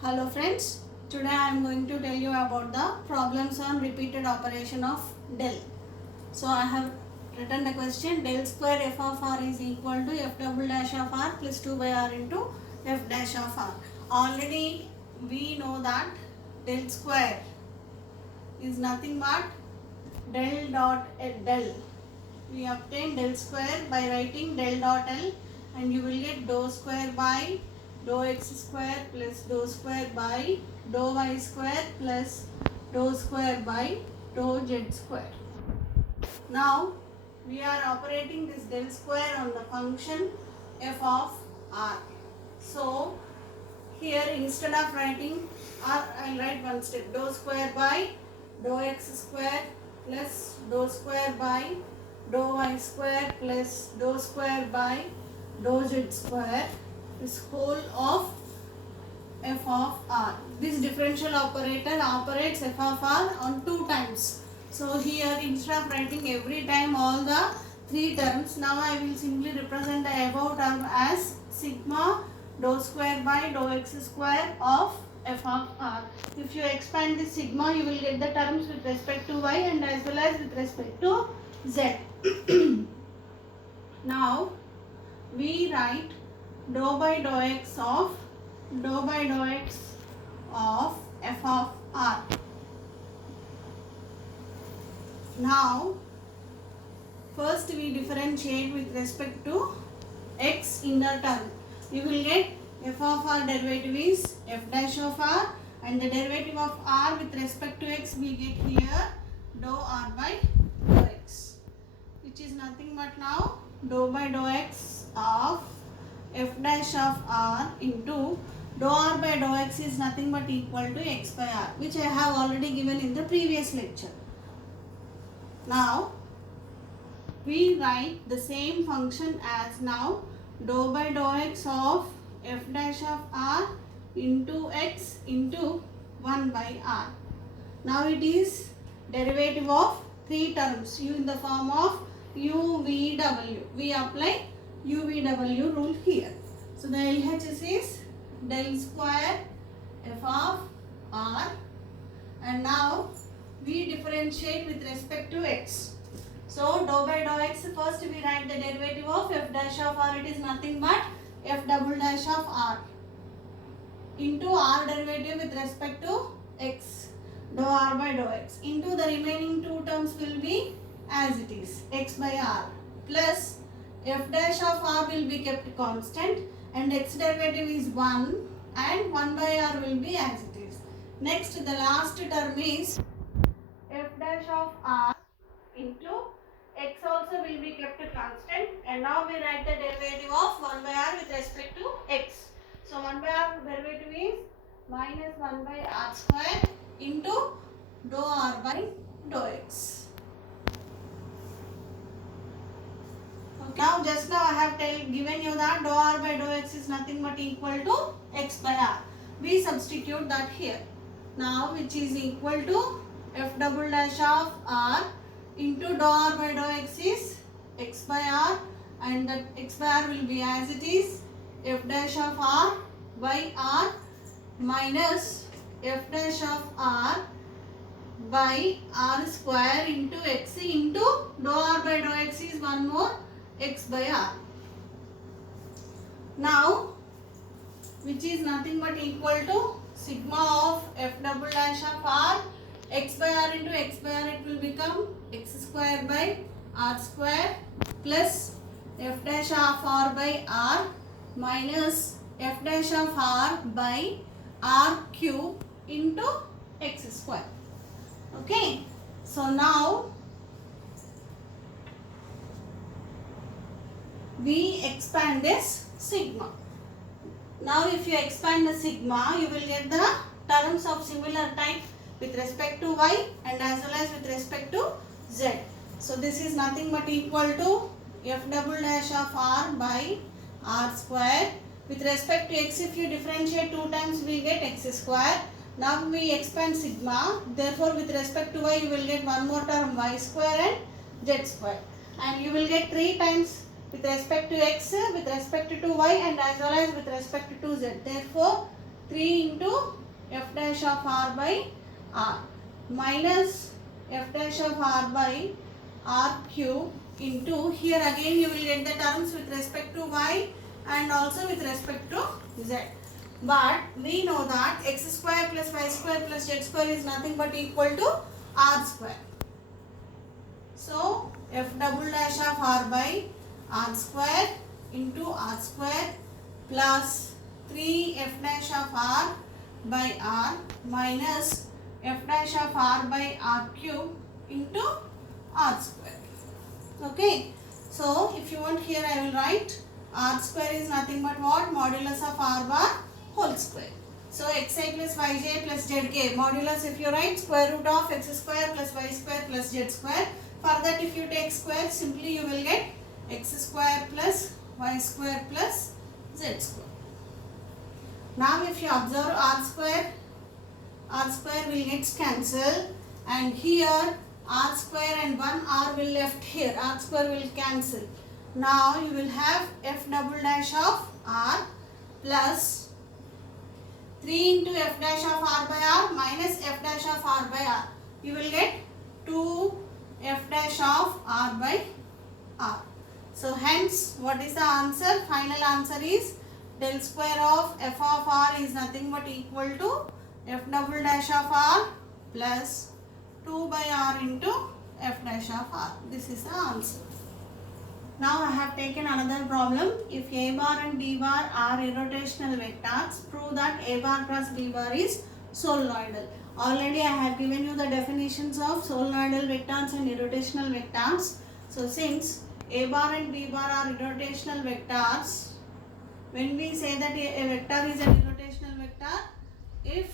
Hello friends, today I am going to tell you about the problems on repeated operation of del. So I have written the question, del square f of r is equal to f double dash of r plus 2 by r into f dash of r. Already we know that del square is nothing but del dot del. We obtain del square by writing del dot l, and you will get dou square by dou x square plus dou square by dou y square plus dou square by dou z square. Now we are operating this del square on the function f of r. So here instead of writing r, I will write one step, dou square by dou x square plus dou square by dou y square plus dou square by dou z square is whole of f of r. This differential operator operates f of r on 2 times. So here instead of writing every time all the 3 terms, now I will simply represent the above term as sigma dou square by dou x square of f of r. If you expand this sigma, you will get the terms with respect to y and as well as with respect to z. Now we write dou by dou x of f of r. Now first we differentiate with respect to x in the term. We will get f of r derivative is f dash of r, and the derivative of r with respect to x we get here dou r by dou x, which is nothing but now dou by dou x of f dash of r into dou r by dou x is nothing but equal to x by r, which I have already given in the previous lecture. Now we write the same function as now dou by dou x of f dash of r into x into 1 by r. Now it is derivative of 3 terms u in the form of UVW. We apply UVW rule here. So the LHS is del square f of r, and now we differentiate with respect to x. So dou by dou x, first we write the derivative of f dash of r, it is nothing but f double dash of r into r derivative with respect to x, dou r by dou x, into the remaining 2 terms will be as it is, x by r, plus f dash of r will be kept constant and x derivative is 1 and 1 by r will be as it is. Next the last term is f dash of r into x also will be kept constant, and now we write the derivative of 1 by r with respect to x. So 1 by r derivative is minus 1 by r square into dou r by dou x. Okay. Now just now I have given you that dou r by dou x is nothing but equal to x by r. We substitute that here. Now which is equal to f double dash of r into dou r by dou x is x by r, and that x by r will be as it is f dash of r by r minus f dash of r by r square into x into dou r by dou x is one more x by r. Now which is nothing but equal to sigma of f double dash of r, x by r into x by r, it will become x square by r square plus f dash of r by r minus f dash of r by r cube into x square. Okay, so now we expand this sigma. Now if you expand the sigma, you will get the terms of similar type with respect to y and as well as with respect to z. So this is nothing but equal to f double dash of r by r square. With respect to x, if you differentiate 2 times, we get x square. Now we expand sigma, therefore with respect to y you will get one more term y square and z square, and you will get 3 times with respect to x, with respect to y and as well as with respect to z. Therefore 3 into f dash of r by r minus f dash of r by r cube into, here again you will get the terms with respect to y and also with respect to z. But we know that x square plus y square plus z square is nothing but equal to r square. So f double dash of r by r square into r square plus 3 f dash of r by r minus f dash of r by r cube into r square. Okay. So if you want, here I will write r square is nothing but what? Modulus of r bar whole square. So xi plus yj plus zk, modulus, if you write square root of x square plus y square plus z square. For that, if you take square, simply you will get x square plus y square plus z square. Now if you observe r square will get cancelled, and here r square and 1 r will left here, r square will cancel. Now you will have f double dash of r plus 3 into f dash of r by r minus f dash of r by r. You will get 2 f dash of r by r. So hence, what is the answer? Final answer is del square of f of r is nothing but equal to f double dash of r plus 2 by r into f dash of r. This is the answer. Now I have taken another problem. If a bar and b bar are irrotational vectors, prove that a bar plus b bar is solenoidal. Already I have given you the definitions of solenoidal vectors and irrotational vectors. So since a bar and b bar are irrotational vectors, when we say that a vector is an irrotational vector, if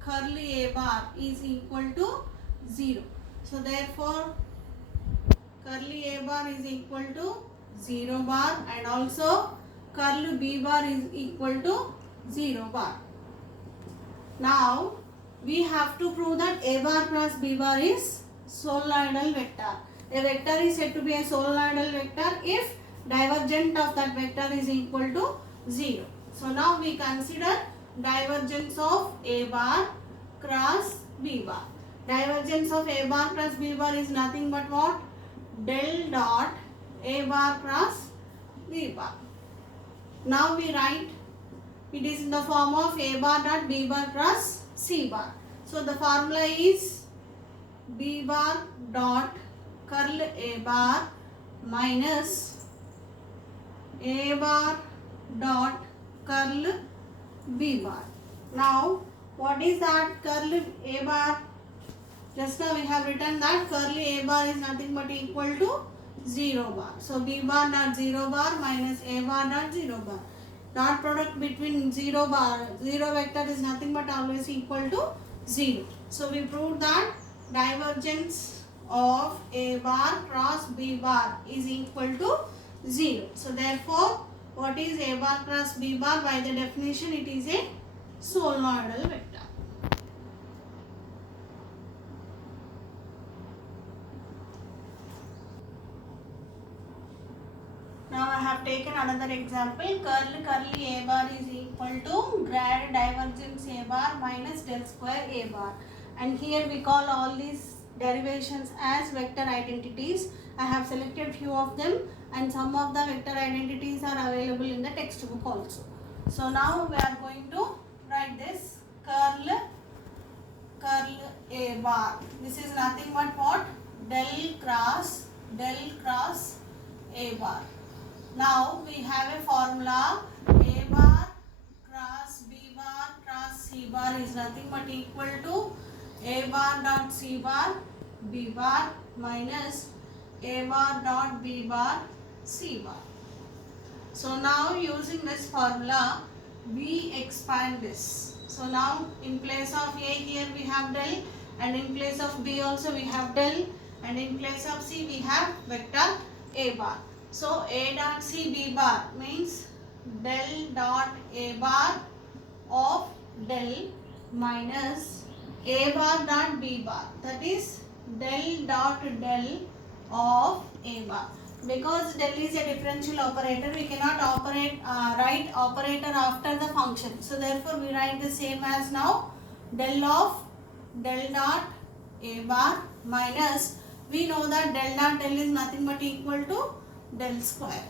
curly a bar is equal to 0. So therefore curly a bar is equal to 0 bar, and also curly b bar is equal to 0 bar. Now we have to prove that a bar plus b bar is solenoidal vector. A vector is said to be a solenoidal vector if divergent of that vector is equal to 0. So now we consider divergence of a bar cross b bar. Divergence of a bar cross b bar is nothing but what? Del dot a bar cross b bar. Now we write it is in the form of a bar dot b bar cross c bar. So the formula is b bar dot curl a bar minus a bar dot curl b bar. Now what is that curl a bar? Just now we have written that curly a bar is nothing but equal to 0 bar. So b bar dot 0 bar minus a bar dot 0 bar. Dot product between 0 bar, 0 vector is nothing but always equal to 0. So we proved that divergence of a bar cross b bar is equal to 0. So therefore, what is a bar cross b bar? By the definition, it is a solenoidal vector. Now I have taken another example. Curly a bar is equal to grad divergence a bar minus del square a bar. And here we call all these derivations as vector identities. I have selected few of them, and some of the vector identities are available in the textbook also. So now we are going to write this curl a bar. This is nothing but what? Del cross a bar. Now we have a formula: a bar cross b bar cross c bar is nothing but equal to a bar dot c bar b bar minus a bar dot b bar c bar. So now using this formula, we expand this. So now in place of a, here we have del, and in place of b also we have del, and in place of c we have vector a bar. So a dot c b bar means del dot a bar of del minus a bar dot b bar, that is del dot del of a bar. Because del is a differential operator, we cannot write operator after the function. So therefore we write the same as now, del of del dot a bar minus, we know that del dot del is nothing but equal to del square.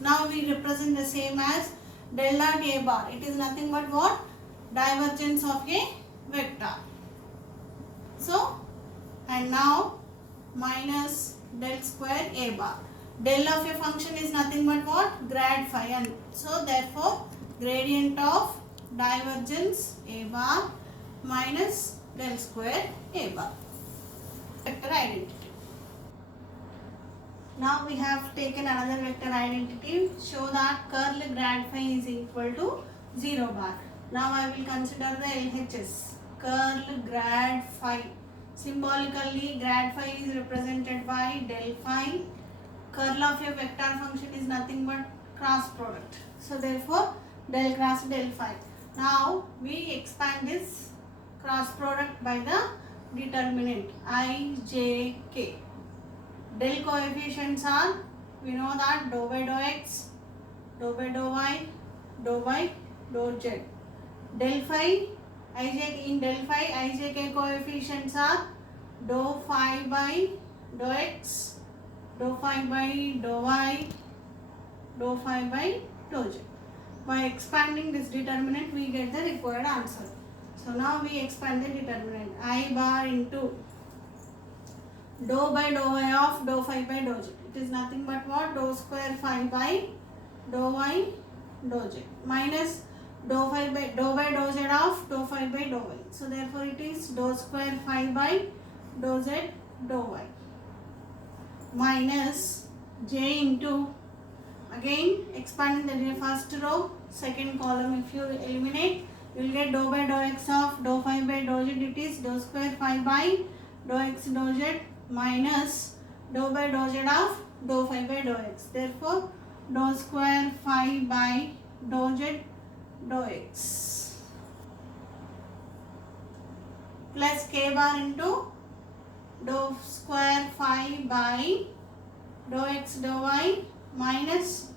Now we represent the same as del dot a bar. It is nothing but what? Divergence of a vector. So, and now minus del square a bar. Del of a function is nothing but what? Grad phi, and so therefore gradient of divergence a bar minus del square a bar. Vector identity. Now we have taken another vector identity. Show that curl grad phi is equal to 0 bar. Now I will consider the LHS. Curl grad phi. Symbolically, grad phi is represented by del phi. Curl of a vector function is nothing but cross product. So therefore, del cross del phi. Now we expand this cross product by the determinant I, J, K. Del coefficients are, we know that dou by dou x, dou by dou y, dou by dou z. Del phi, ij, in del phi, ijk coefficients are dou phi by dou x, dou phi by dou y, dou phi by dou z. By expanding this determinant, we get the required answer. So now we expand the determinant. I bar into dou by dou y of dou phi by dou z. It is nothing but what? Dou square phi by dou y dou z minus dou by dou z of dou phi by dou y. So therefore it is dou square phi by dou z dou y minus j into, again expanding the first row, second column, if you eliminate, you will get dou by dou x of dou phi by dou z. It is dou square phi by dou x dou z minus dou by dou z of dou phi by dou x. Therefore dou square phi by dou z dou x plus k bar into dou square phi by dou x dou y minus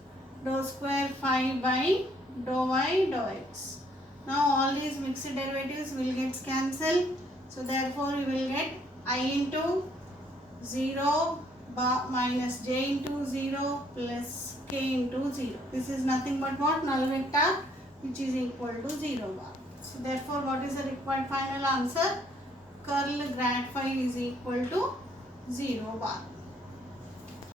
dou square phi by dou y dou x. Now all these mixed derivatives will get cancelled. So therefore you will get I into 0 bar minus j into 0 plus k into 0. This is nothing but what? Null vector, which is equal to 0 bar. So therefore what is the required final answer? Curl grad phi is equal to 0 bar.